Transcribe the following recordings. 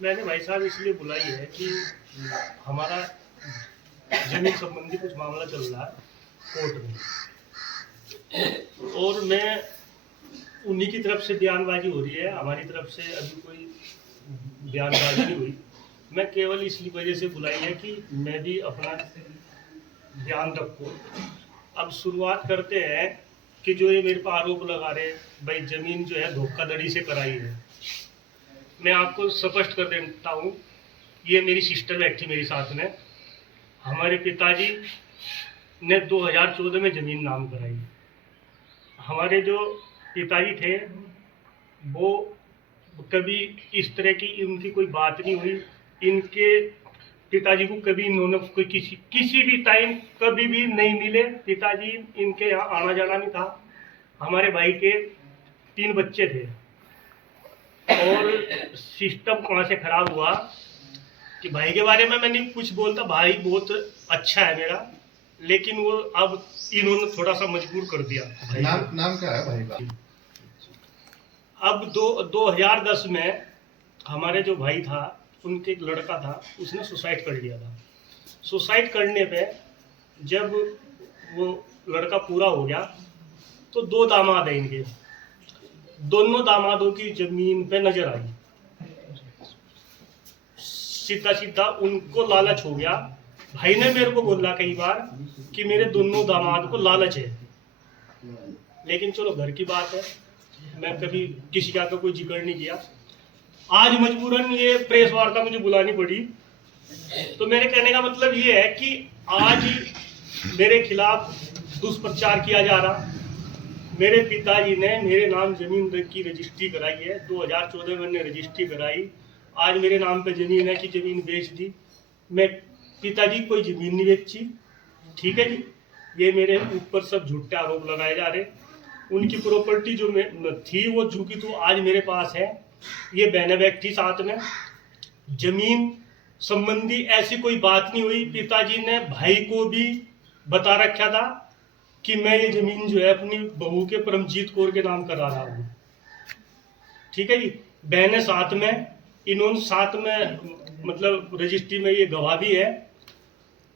मैंने भाई साहब इसलिए बुलाई है कि हमारा जमीन संबंधी कुछ मामला चल रहा है कोर्ट में, और मैं उन्हीं की तरफ से बयानबाजी हो रही है, हमारी तरफ से अभी कोई बयानबाजी नहीं हुई। मैं केवल इसलिए वजह से बुलाई है कि मैं भी अपना ध्यान रखूं। अब शुरुआत करते हैं कि जो ये मेरे पर आरोप लगा रहे भाई जमीन जो है धोखाधड़ी से कराई है। मैं आपको स्पष्ट कर देता हूँ, ये मेरी सिस्टर बैठी मेरे साथ में। हमारे पिताजी ने 2014 में ज़मीन नाम कराई। हमारे जो पिताजी थे वो कभी इस तरह की इनकी कोई बात नहीं हुई। इनके पिताजी को कभी इन्होंने कोई किसी भी टाइम कभी भी नहीं मिले। पिताजी इनके यहाँ आना जाना नहीं था। हमारे भाई के 3 बच्चे थे और सिस्टम कहाँ से खराब हुआ कि भाई के बारे में मैं नहीं कुछ बोलता, भाई बहुत अच्छा है मेरा, लेकिन वो अब इन्होंने थोड़ा सा मजबूर कर दिया। नाम क्या है भाई का? अब 2010 में हमारे जो भाई था उनके एक लड़का था, उसने सुसाइड कर लिया था। सुसाइड करने पे जब वो लड़का पूरा हो गया तो 2 दामाद हैं इनके, दोनों दामादों की जमीन पे नजर आई। सीधा सीधा उनको लालच हो गया। भाई ने मेरे को बोला कई बार कि मेरे दोनों दामाद को लालच है, लेकिन चलो घर की बात है, मैं कभी किसी का कोई जिक्र नहीं किया। आज मजबूरन ये प्रेस वार्ता मुझे बुलानी पड़ी। तो मेरे कहने का मतलब ये है कि आज मेरे खिलाफ दुष्प्रचार किया जा रहा। मेरे पिताजी ने मेरे नाम जमीन की रजिस्ट्री कराई है, 2014 में रजिस्ट्री कराई। आज मेरे नाम पे जमीन है कि जमीन बेच दी। मैं पिताजी कोई जमीन नहीं बेची, ठीक है जी। ये मेरे ऊपर सब झूठे आरोप लगाए जा रहे। उनकी प्रॉपर्टी जो थी वो झुकी तो आज मेरे पास है। ये बहने बैठी साथ में। जमीन संबंधी ऐसी कोई बात नहीं हुई। पिताजी ने भाई को भी बता रखा था कि मैं ये जमीन जो है अपनी बहू के परमजीत कौर के नाम करा रहा हूँ, ठीक है जी। बहने साथ में, इन्होंने साथ में मतलब रजिस्ट्री में ये गवाह भी है।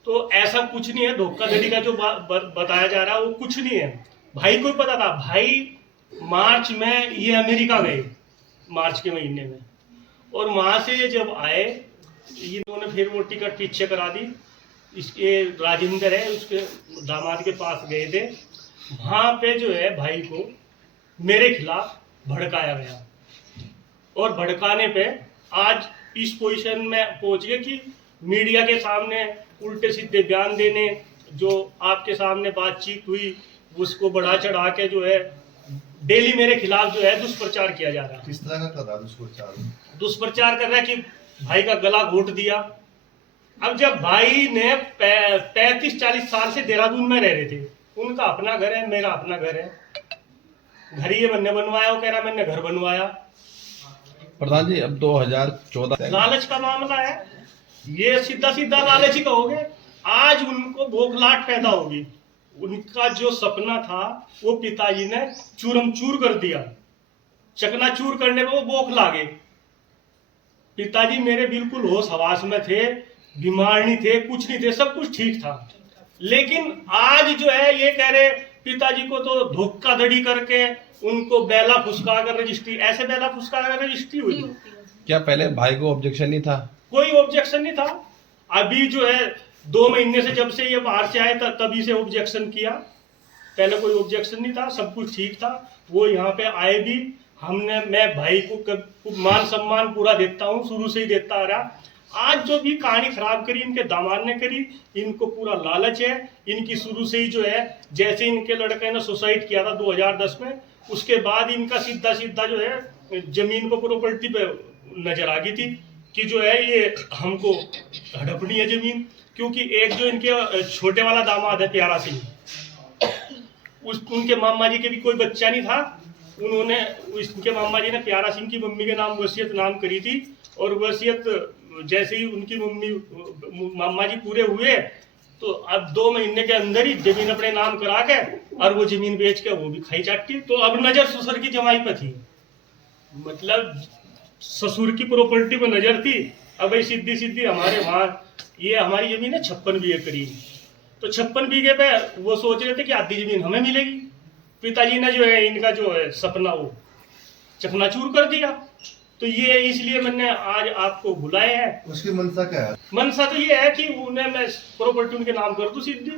तो ऐसा कुछ नहीं है, धोखाधड़ी का जो बताया जा रहा है वो कुछ नहीं है। भाई को पता था। भाई मार्च में ये अमेरिका गए, मार्च के महीने में, और वहां से ये जब आए इन्होंने फिर वो टिकट पीछे करा दी। इसके राजेंद्र है उसके दामाद के पास गए थे। वहां पे जो है भाई को मेरे खिलाफ भड़काया गया, और भड़काने पे आज इस पोजीशन में पहुंच गए कि मीडिया के सामने उल्टे सीधे बयान देने, जो आपके सामने बातचीत हुई उसको बढ़ा चढ़ा के जो है डेली मेरे खिलाफ जो है दुष्प्रचार किया जा रहा है। किस तरह का कर रहा है दुष्प्रचार? दुष्प्रचार कर रहा है कि भाई का गला घोट दिया। अब जब भाई ने 35-40 साल से देहरादून में रह रहे थे, उनका अपना घर है, मेरा अपना घर है। घर ये मैंने बनवाया, वो कह रहा मैंने घर बनवाया। प्रधान जी अब 2014 लालच का मामला है, ये सीधा सीधा लालच ही कहोगे। आज उनको भोखलाट पैदा होगी। उनका जो सपना था वो पिताजी ने चूरमचूर कर दिया। चकनाचूर करने पे वो बौखला गए। पिताजी मेरे बिल्कुल होश हवास में थे, बीमार नहीं थे, कुछ नहीं थे, सब कुछ ठीक था। लेकिन आज जो है ये कह रहे पिताजी को तो धोखाधड़ी करके उनको बेला फुसका कर रजिस्ट्री, ऐसे बेला फुसका कर रजिस्ट्री हुई। क्या पहले भाई को ऑब्जेक्शन नहीं था? कोई ऑब्जेक्शन नहीं था। अभी जो है 2 महीने से जब से ये बाहर से आए तभी से ऑब्जेक्शन किया। पहले कोई ऑब्जेक्शन नहीं था, सब कुछ ठीक था। वो यहाँ पे आए भी, मैं भाई को मान सम्मान पूरा देता हूँ, शुरू से ही देता आ रहा। आज जो भी कहानी खराब करी इनके दामाद ने करी, इनको पूरा लालच है। इनकी शुरू से ही जो है, जैसे इनके लड़के ने सुसाइड किया था 2010 में, उसके बाद इनका सीधा सीधा जो है जमीन को प्रॉपर्टी पे नजर आ गई थी कि जो है ये हमको हड़पनी है जमीन। क्योंकि एक जो इनके छोटे वाला दामाद है प्यारा सिंह, उनके मामा जी के भी कोई बच्चा नहीं था। उन्होंने उनके मामा जी ने प्यारा सिंह की मम्मी के नाम वसीयत नाम करी थी, और वसीयत जैसे ही उनकी मामा जी पूरे हुए तो अब 2 महीने के अंदर ही जमीन अपने नाम करा के और वो जमीन बेच के वो भी खाई चाटी। तो अब नजर ससुर की जमाई पे थी। मतलब ससुर की प्रॉपर्टी पर नजर थी। अब भाई सीधी सीधी हमारे वहाँ ये हमारी जमीन है 56 बीघे करीब, तो 56 बीघे पे वो सोच रहे थे कि आधी जमीन हमें मिलेगी। पिताजी ने जो है इनका जो है सपना वो चकनाचूर कर दिया। तो ये इसलिए मैंने आज आपको बुलाया है। उसकी मंशा क्या है? मनसा तो ये है कि उन्हें मैं प्रॉपर्टी उनके नाम कर दूं सीधी।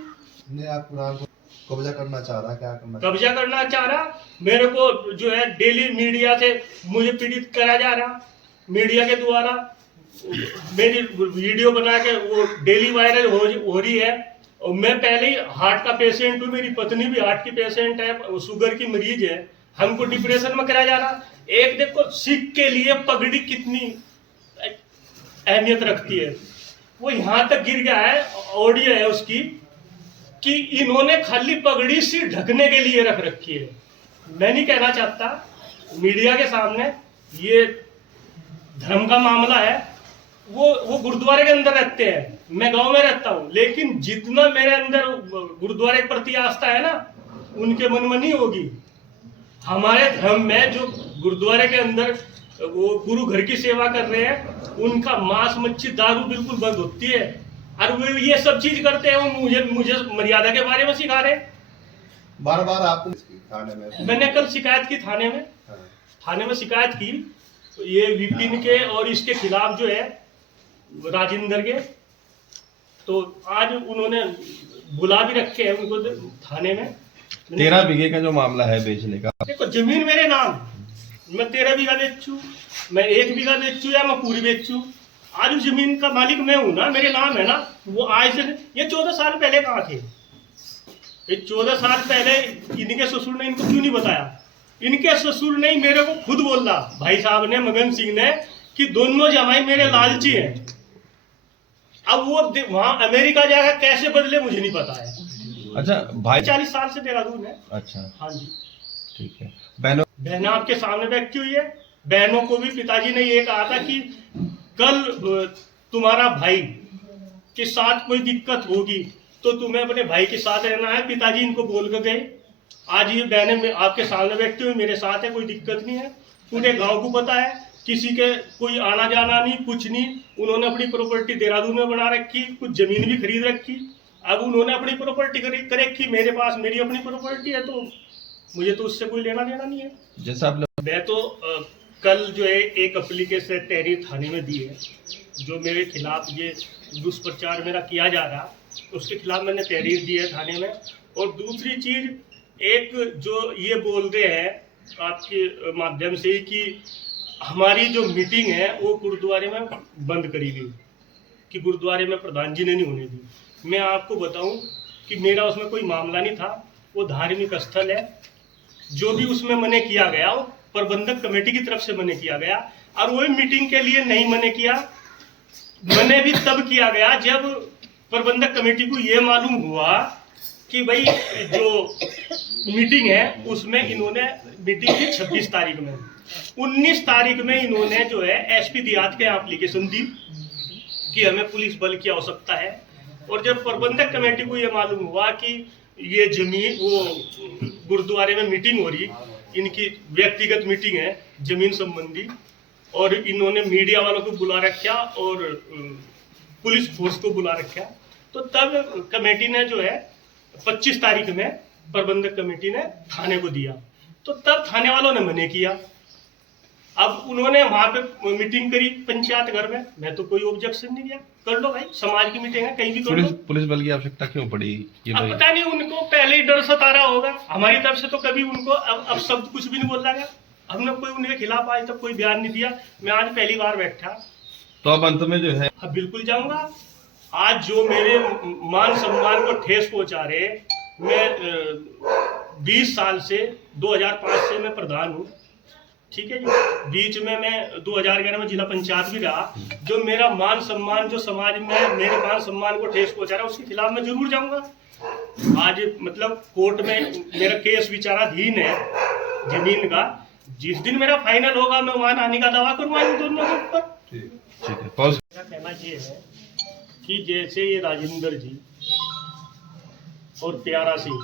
ने आपको नाम को कब्जा करना चाह रहा, क्या करना कब्जा करना चाह रहा, मेरे को जो है डेली मीडिया से मुझे पीड़ित करा जा रहा, मीडिया के द्वारा मेरी वीडियो बना के वो डेली वायरल हो रही है। और मैं पहले ही हार्ट का पेशेंट हूँ, मेरी पत्नी भी हार्ट की पेशेंट है, शुगर की मरीज है, हमको डिप्रेशन में कराया जा रहा। एक देखो सिख के लिए पगड़ी कितनी अहमियत रखती है, वो यहाँ तक गिर गया है, ऑडियो है उसकी, कि इन्होंने खाली पगड़ी सी ढकने के लिए रख रखी है। मैं नहीं कहना चाहता मीडिया के सामने, ये धर्म का मामला है। वो गुरुद्वारे के अंदर रहते हैं, मैं गांव में रहता हूँ, लेकिन जितना मेरे अंदर गुरुद्वारे के प्रति आस्था है ना, उनके मन में नहीं होगी। हमारे धर्म में जो गुरुद्वारे के अंदर वो गुरु घर की सेवा कर रहे हैं, उनका मांस मच्छी दारू बिल्कुल बंद होती है, और वो ये सब चीज करते हैं। वो मुझे मर्यादा के बारे में सिखा रहे हैं। बार बार आपको थाने में मैंने कल शिकायत की थाने में, थाने में शिकायत की, तो ये विपिन के और इसके खिलाफ जो है राजेंद्र के, तो आज उन्होंने बुला भी रखे हैं उनको थाने में। 13 बीघे का जो मामला है बेचने का, देखो जमीन मेरे नाम, मैं 13 बीघा बेचूं, मैं 1 बीघा बेचूं या मैं पूरी बेचूं, आज उस जमीन का मालिक मैं हूं ना, मेरे नाम है ना। वो आज से ये 14 साल पहले कहाँ थे? ये 14 साल पहले इनके ससुर ने इनको क्यों नहीं बताया? इनके ससुर ने मेरे को खुद बोला, भाई साहब ने, मगन सिंह ने, कि दोनों जमाई मेरे लालची हैं। अब वो वहां अमेरिका जाकर कैसे बदले मुझे नहीं पता है। अच्छा भाई 40 साल से देहरादून है। अच्छा हाँ जी, ठीक है। बहनों बहना आपके सामने बैठी हुई है। बहनों को भी पिताजी ने ये कहा था कि कल तुम्हारा भाई के साथ कोई दिक्कत होगी तो तुम्हें अपने भाई के साथ रहना है। पिताजी इनको बोल कर गए। आज ये बहनें आपके सामने बैठती हुई मेरे साथ है, कोई दिक्कत नहीं है। पूरे गांव को पता है, किसी के कोई आना जाना नहीं, कुछ नहीं। उन्होंने अपनी प्रॉपर्टी देहरादून में बना रखी, कुछ जमीन भी खरीद रखी। अब उन्होंने अपनी प्रॉपर्टी कर रखी, मेरे पास मेरी अपनी प्रॉपर्टी है, तो मुझे तो उससे कोई लेना देना नहीं है। जैसा आप मैं तो कल जो है एक एप्लीकेशन तहरीर थाने में दी है, जो मेरे खिलाफ ये दुष्प्रचार मेरा किया जा रहा, उसके खिलाफ मैंने तहरीर दी है थाने में। और दूसरी चीज, एक जो ये बोल रहे हैं आपके माध्यम से ही कि हमारी जो मीटिंग है वो गुरुद्वारे में बंद करी गई, कि गुरुद्वारे में प्रधान जी ने नहीं होने दी। मैं आपको बताऊं कि मेरा उसमें कोई मामला नहीं था। वो धार्मिक स्थल है, जो भी उसमें मने किया गया वो प्रबंधक कमेटी की तरफ से मने किया गया, और वो मीटिंग के लिए नहीं मने किया। मने भी तब किया गया जब प्रबंधक कमेटी को ये मालूम हुआ कि भाई जो मीटिंग है उसमें इन्होंने मीटिंग की 26 तारीख में, 19 तारीख में इन्होंने जो है एसपी देहात के एप्लीकेशन दी कि हमें पुलिस बल की आवश्यकता है। और जब प्रबंधक कमेटी को ये मालूम हुआ कि ये जमीन, वो गुरुद्वारे में मीटिंग हो रही, इनकी व्यक्तिगत मीटिंग है जमीन संबंधी, और इन्होंने मीडिया वालों को बुला रखा और पुलिस फोर्स को बुला रखा, तो तब कमेटी ने जो है 25 तारीख में प्रबंधक कमेटी ने थाने को दिया। तो तब थाने वालों ने मने किया। अब उन्होंने वहां पे मीटिंग करी पंचायत घर में, मैं तो कोई ऑब्जेक्शन नहीं किया, कर लो भाई, समाज की मीटिंग है, कहीं भी कर लो। पुलिस बल की आवश्यकता क्यों पड़ी ये अब पता नहीं, उनको पहले ही डर सता रहा होगा। हमारी तरफ से तो कभी उनको अब शब्द कुछ भी नहीं बोला गया, हमने कोई उनके खिलाफ आज तक कोई बयान नहीं दिया। मैं आज पहली बार बैठा, तो अब अंत में जो है अब बिल्कुल जाऊंगा। आज जो मेरे मान सम्मान को ठेस पहुंचा रहे, मैं 20 साल से 2005 से मैं प्रधान हूँ, ठीक है जी। बीच में मैं 2011 में जिला पंचायत भी रहा। जो मेरा मान सम्मान, जो समाज में मेरे मान सम्मान को ठेस पहुंचा रहा है, उसके खिलाफ मैं जरूर जाऊंगा। आज मतलब कोर्ट में मेरा केस विचाराधीन है जमीन का। जिस दिन मेरा फाइनल होगा मैं वहां आने का दावा करूंगा इन दोनों के ऊपर। ठीक है, पॉज। मेरा कहना ये है कि जैसे ये राजेंद्र जी और प्यारा सिंह,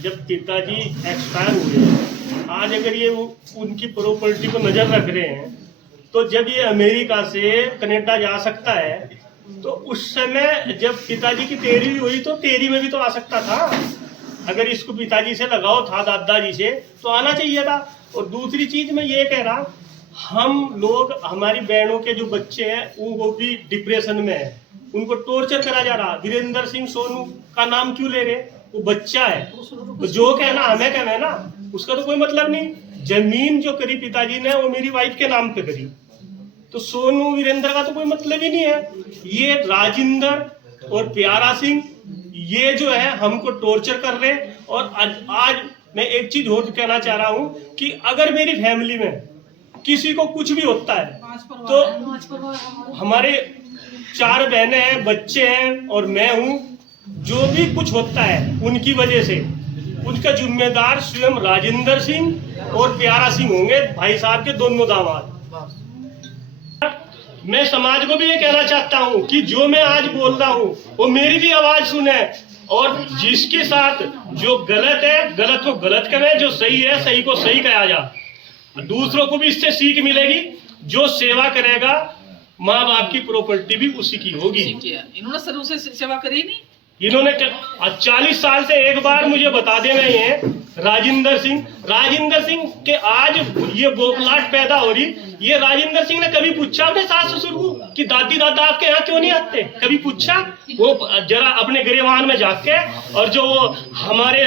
जब पिताजी एक्सपायर हुए, आज अगर ये उनकी प्रॉपर्टी को नजर रख रहे हैं, तो जब ये अमेरिका से कनाडा जा सकता है, तो उस समय जब पिताजी की 13वीं हुई तो 13 में भी तो आ सकता था। अगर इसको पिताजी से लगाव था, दादाजी से, तो आना चाहिए था। और दूसरी चीज मैं ये कह रहा, हम लोग, हमारी बहनों के जो बच्चे हैं वो भी डिप्रेशन में है, उनको टॉर्चर करा जा रहा। वीरेंद्र सिंह सोनू का नाम क्यों ले रहे? वो बच्चा है, तो जो कहना हमें कहना है ना, उसका तो कोई मतलब नहीं। जमीन जो करी पिताजी ने वो मेरी वाइफ के नाम पे करी, तो सोनू वीरेंद्र का तो कोई मतलब ही नहीं है। ये राजिंदर और प्यारा सिंह ये जो है हमको टॉर्चर कर रहे हैं। और आज मैं एक चीज और कहना चाह रहा हूं कि अगर मेरी फैमिली में किसी को कुछ भी होता है तो हमारे 4 बहनें हैं, बच्चे हैं और मैं हूं, जो भी कुछ होता है उनकी वजह से उनका जिम्मेदार स्वयं राजिंदर सिंह और प्यारा सिंह होंगे, भाई साहब के दोनों दामाद। मैं समाज को भी ये कहना चाहता हूँ कि जो मैं आज बोल रहा हूँ वो मेरी भी आवाज सुने, और जिसके साथ जो गलत है गलत को गलत कहे, जो सही है सही को सही कहा जा। दूसरों को भी इससे सीख मिलेगी। जो सेवा करेगा माँ बाप की प्रॉपर्टी भी उसी की होगी। इन्होंने शुरू से सेवा करी नहीं, इन्होंने 40 साल से एक बार मुझे बता देना ही है। राजिंदर सिंह के आज ये बोखलाहट पैदा हो रही। ये राजिंदर सिंह ने कभी पूछा अपने सास ससुर को कि दादी दादा आपके यहाँ क्यों नहीं आते? कभी पूछा? वो जरा अपने गिरेवान में जाके, और जो वो हमारे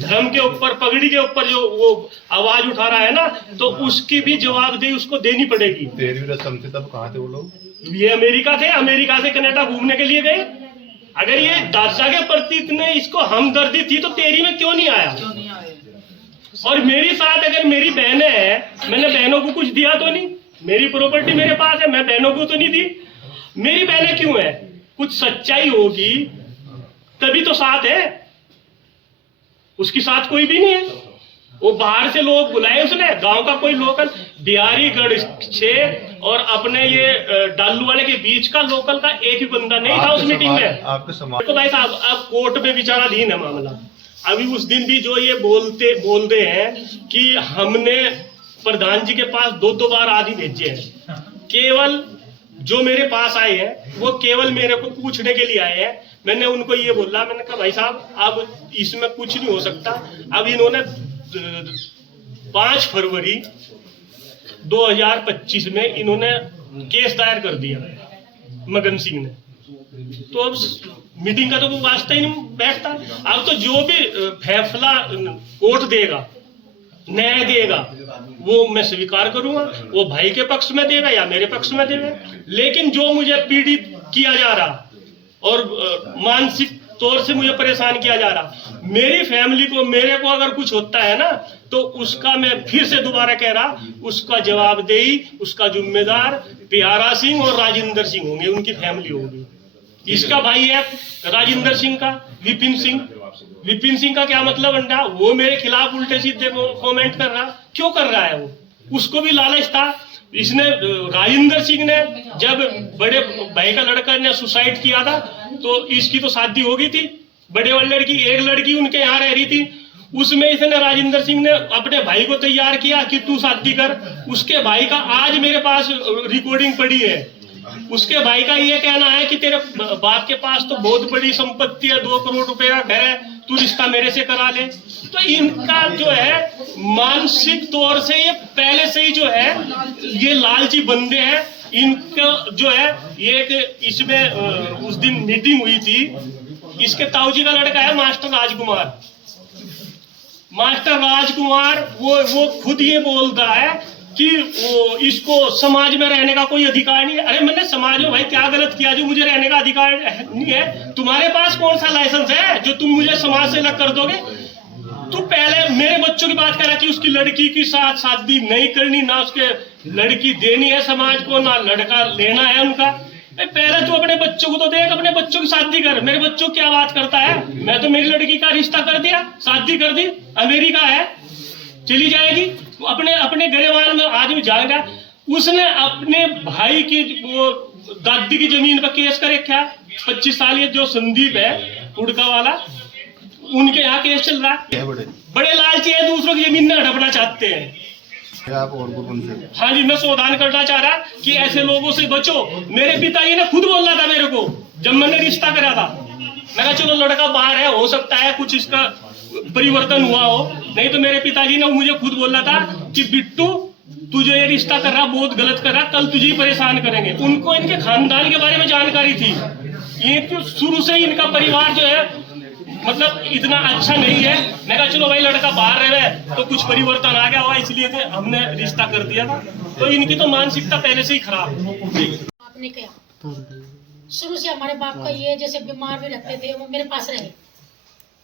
धर्म के ऊपर, पगड़ी के ऊपर जो वो आवाज उठा रहा है ना, तो उसकी भी जवाबदेही उसको देनी पड़ेगी। 13वीं रस्म थी तब कहाँ थे वो लोग? ये अमेरिका थे, अमेरिका से कनाडा घूमने के लिए गए। अगर ये दादा के प्रति इतने इसको हमदर्दी थी तो 13 में क्यों नहीं आया? क्यों नहीं आए? और मेरी साथ अगर मेरी बहनें हैं, मैंने बहनों को कुछ दिया तो नहीं? मेरी प्रॉपर्टी मेरे पास है, मैं बहनों को तो नहीं दी। मेरी बहनें क्यों है? कुछ सच्चाई होगी तभी तो साथ है, उसकी साथ कोई भी नहीं है। वो बाहर से लोग बुलाए उसने, गांव का कोई लोकल, बिहारी गढ़ से और अपने ये डालू वाले के बीच का लोकल का एक ही बंदा नहीं था उस मीटिंग में। आपके समाज तो भाई साहब अब कोर्ट में विचाराधीन है मामला। अभी उस दिन भी जो ये बोलते हैं कि हमने प्रधान जी के पास 2 बार आदि भेजे हैं, केवल जो मेरे पास आए हैं वो केवल मेरे को पूछने के लिए आए हैं। मैंने उनको ये बोला, मैंने कहा भाई साहब अब इसमें कुछ नहीं हो सकता। अब इन्होंने 5 फरवरी 2025 में इन्होंने केस दायर कर दिया मगन सिंह ने, तो अब मीटिंग का तो कोई वास्ता ही नहीं बैठता। अब तो जो भी फैसला कोर्ट देगा, न्याय देगा, वो मैं स्वीकार करूंगा। वो भाई के पक्ष में देगा या मेरे पक्ष में देगा। लेकिन जो मुझे पीड़ित किया जा रहा और मानसिक तौर से मुझे परेशान किया जा रहा, मेरी फैमिली को, मेरे को अगर कुछ होता है ना, तो उसका मैं फिर से दोबारा कह रहा, उसका जवाबदेही, उसका जिम्मेदार प्यारा सिंह और राजिंदर सिंह होंगे, उनकी फैमिली होगी। इसका भाई है राजिंदर सिंह का विपिन सिंह का क्या मतलब अंडा? वो मेरे खिलाफ उल्टे सीधे कमेंट कर रहा, क्यों कर रहा है? वो उसको भी लालच था। इसने राजिंदर सिंह ने जब बड़े भाई का लड़का ने सुसाइड किया था तो इसकी तो शादी हो गई थी, बड़े वाली लड़की, एक लड़की उनके यहाँ रह रही थी, उसमें इसने राजिंदर सिंह ने अपने भाई को तैयार किया कि तू शादी कर। उसके भाई का आज मेरे पास रिकॉर्डिंग पड़ी है, उसके भाई का ये कहना है कि तेरे बाप के पास तो बहुत बड़ी संपत्ति है, 2 करोड़ रुपए का घर है, तू रिश्ता मेरे से करा ले। तो इनका जो है मानसिक तौर से ये पहले से ही जो है ये लालची बंदे हैं। इनका जो है ये इसमें उस दिन मीटिंग हुई थी, इसके ताऊजी का लड़का है मास्टर राजकुमार, वो खुद ये बोलता है कि वो इसको समाज में रहने का कोई अधिकार नहीं है। अरे मैंने समाज में भाई क्या गलत किया जो मुझे रहने का अधिकार नहीं है? तुम्हारे पास कौन सा लाइसेंस है जो तुम मुझे समाज से अलग कर दोगे? तू पहले मेरे बच्चों की बात करा कि उसकी लड़की के साथ शादी नहीं करनी, ना उसके लड़की देनी है समाज को, ना लड़का लेना है उनका। पहले तू अपने बच्चों को तो देख, अपने बच्चों की शादी कर। मेरे बच्चों क्या बात करता है? मैं तो मेरी लड़की का रिश्ता कर दिया, शादी कर दी, अमेरिका है, चली जाएगी, अपने गरेवाल में आदमी जाएगा। उसने अपने भाई की वो दादी की जमीन पर केस कर रखा, 25 साल ये जो संदीप है उड़का वाला, उनके यहाँ केस चल रहा है। बड़े लालची है, दूसरों की जमीन में हड़पना चाहते हैं। फिर आप और को उनसे हाँ जी, मैं समाधान करना चाह रहा कि ऐसे लोगों से बचो। मेरे पिताजी ने खुद बोला था मेरे को जब मैंने रिश्ता करा था, मैं कहा चलो लड़का बाहर है, हो सकता है कुछ इसका परिवर्तन हुआ हो। नहीं तो मेरे पिताजी ने मुझे खुद बोला था कि बिट्टू तुझे ये रिश्ता कर रहा बहुत गलत कर रहा, कल तुझे ही परेशान करेंगे। उनको इनके खानदान के बारे में जानकारी थी। ये तो शुरू से ही इनका परिवार जो है मतलब इतना अच्छा नहीं है। मैं कहा चलो भाई लड़का बाहर रहे तो कुछ परिवर्तन आ गया हुआ, इसलिए हमने रिश्ता कर दिया था। तो इनकी तो मानसिकता पहले से ही खराब है। आपने क्या शुरू से हमारे बाप का ये जैसे बीमार भी रहते थे वो मेरे पास रहे।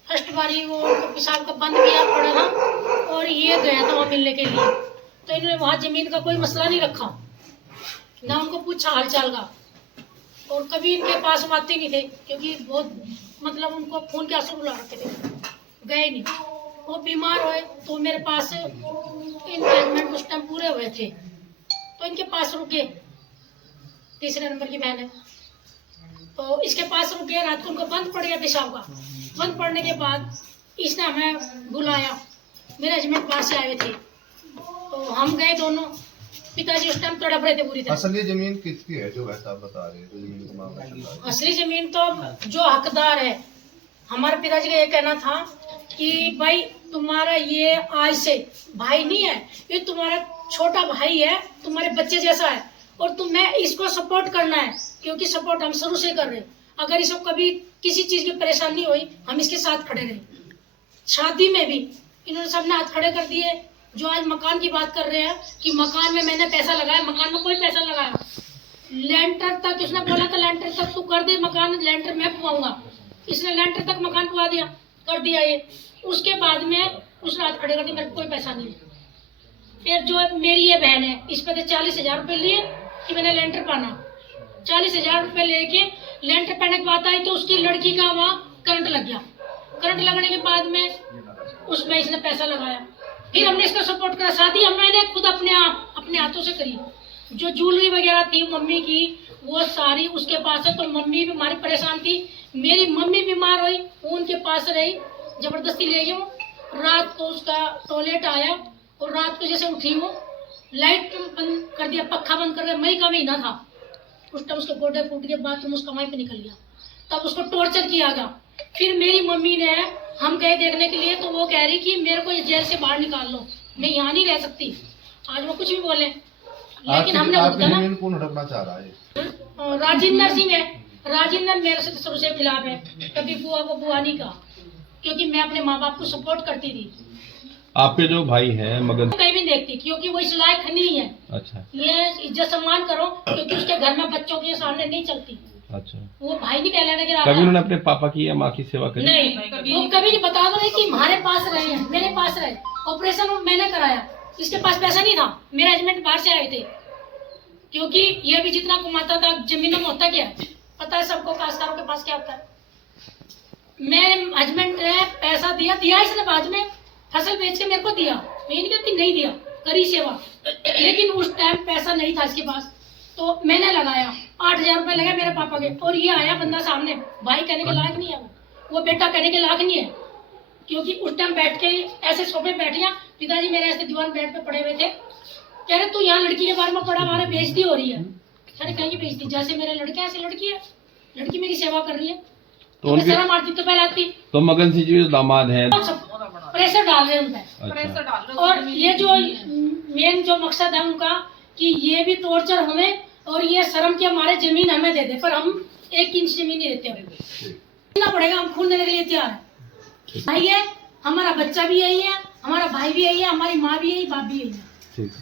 फर्स्ट बारी वो पेशाब का बंद किया पड़ा था और ये गया था वहाँ मिलने के लिए, तो इन्होंने वहाँ जमीन का कोई मसला नहीं रखा, ना उनको पूछा हालचाल का, और कभी इनके पास हम आते नहीं थे क्योंकि बहुत मतलब उनको खून के आंसू बुला रखे थे, गए नहीं। वो बीमार हुए तो मेरे पास एंगेजमेंट उस टाइम पूरे हुए थे तो इनके पास रुके। तीसरे नंबर की बहन है तो इसके पास रुके। रात को उनको बंद पड़ गया पेशाब का। बंद पड़ने के बाद इसने हमें बुलाया, मेरे हस्बैंड बाहर से आए थे तो हम गए दोनों। पिताजी उस टाइम तड़प रहे थे पूरी तरह। असली जमीन किसकी है जो वैसा आप बता रहे हैं, जो जमीन का मामला चल रहा है? असली जमीन तो जो हकदार है, हमारे पिताजी का ये कहना था कि भाई तुम्हारा ये आज से भाई नहीं है, ये तुम्हारा छोटा भाई है, तुम्हारे बच्चे जैसा है और तुम्हें इसको सपोर्ट करना है क्योंकि सपोर्ट हम शुरू से कर रहे। अगर इसको कभी किसी चीज की परेशानी हुई हम इसके साथ खड़े रहे। शादी में भी इन्होंने सबने हाथ खड़े कर दिए। जो आज मकान की बात कर रहे हैं कि मकान में मैंने पैसा लगाया, मकान में कोई पैसा लगाया। लेंटर तक इसने बोला था लेंटर तक तू कर दे मकान, लेंटर मैं पुआऊंगा। इसने लेंटर तक मकान पुआ दिया, कर दिया ये। उसके बाद में उसने हाथ खड़े कर दिए, मेरे को कोई पैसा नहीं। फिर जो मेरी ये बहन है इस पे 40,000 रुपये लिए कि मैंने लेंटर पाना। 40,000 रुपये लेके लेंटर पाने की बात आई तो उसकी लड़की का वहाँ करंट लग गया। करंट लगने के बाद में उसमें इसने पैसा लगाया। फिर हमने इसका सपोर्ट करा। शादी मैंने खुद अपने हाथों से करी। जो ज्वेलरी वगैरह थी मम्मी की वो सारी उसके पास है, तो मम्मी भी हमारी परेशान थी। मेरी मम्मी बीमार हुई, वो उनके पास रही, जबरदस्ती ले गई वो। रात को उसका टॉयलेट आया और रात को जैसे उठी वो लाइट बंद कर दिया, पक्खा बंद कर दिया। मई का महीना था उस टाइम, उसके गोडे फूट के बाद तुम उसका मई पे निकल गया। तब उसको टॉर्चर किया गया। फिर मेरी मम्मी ने, हम गए देखने के लिए तो वो कह रही कि मेरे को ये जेल से बाहर निकाल लो, मैं यहाँ नहीं रह सकती। आज वो कुछ भी बोले लेकिन हमने जमीन कौन हड़पना चाह रहा है? राजेंद्र सिंह है। राजेंद्र मेरे से शुरू से खिलाफ है, कभी बुआ को बुआ नहीं कहा क्योंकि मैं अपने माँ बाप को सपोर्ट करती थी। आपके जो भाई है मगन कहीं भी देखती क्योंकि वो इस लायक नहीं है। अच्छा ये इज्जत सम्मान करो क्योंकि उसके घर में बच्चों के सामने नहीं चलती। अच्छा, वो भाई नहीं कहलाने के कभी उन्होंने अपने पापा की या माँ की सेवा करी? नहीं, वो कभी नहीं बता दो कि हमारे पास रहे हैं, मेरे पास रहे। ऑपरेशन मैंने कराया, इसके पास पैसा नहीं था। मेरे हस्बैंड बाहर से आए थे क्योंकि ये भी जितना कमाता था जमीनों में होता क्या है पता है सबको, काश्तकारों के पास क्या होता है। मेरे हस्बैंड ने पैसा दिया इसने बाद में फसल बेच के मेरे को दिया। मैं नहीं कहती नहीं दिया, करी सेवा, लेकिन उस टाइम पैसा नहीं था इसके पास तो मैंने लगाया। 8,000 रुपए लगे मेरे पापा के। और ये आया बंदा सामने, भाई कहने के लायक नहीं है वो बेटा कहने के लायक नहीं है क्योंकि उस टाइम बैठ के ऐसे सोफे बैठ गया। पिताजी मेरे ऐसे दीवान बेड पे पड़े हुए थे, कह रहे तू यहाँ लड़की के बारे में पढ़ा, हमारे बेइज्जती हो रही है। अरे कहीं की बेइज्जती, जैसे मेरे लड़के ऐसे लड़की है, लड़की मेरी सेवा कर रही है तो मैं शर्म आती तो पहले आती। तो मगन सिंह जी जो दामाद हैं प्रेशर डाल रहे हैं उन पे। अच्छा। और ये जो मेन जो मकसद है उनका कि ये भी टॉर्चर हमें और ये शर्म के हमारे जमीन हमें दे दे, पर हम 1 इंच जमीन नहीं देते हमें। पड़ेगा, हम खून देने के लिए तैयार है। भाई है, हमारा बच्चा भी यही है, हमारा भाई भी यही है, हमारी माँ भी यही, बाप भी यही है। ठीक।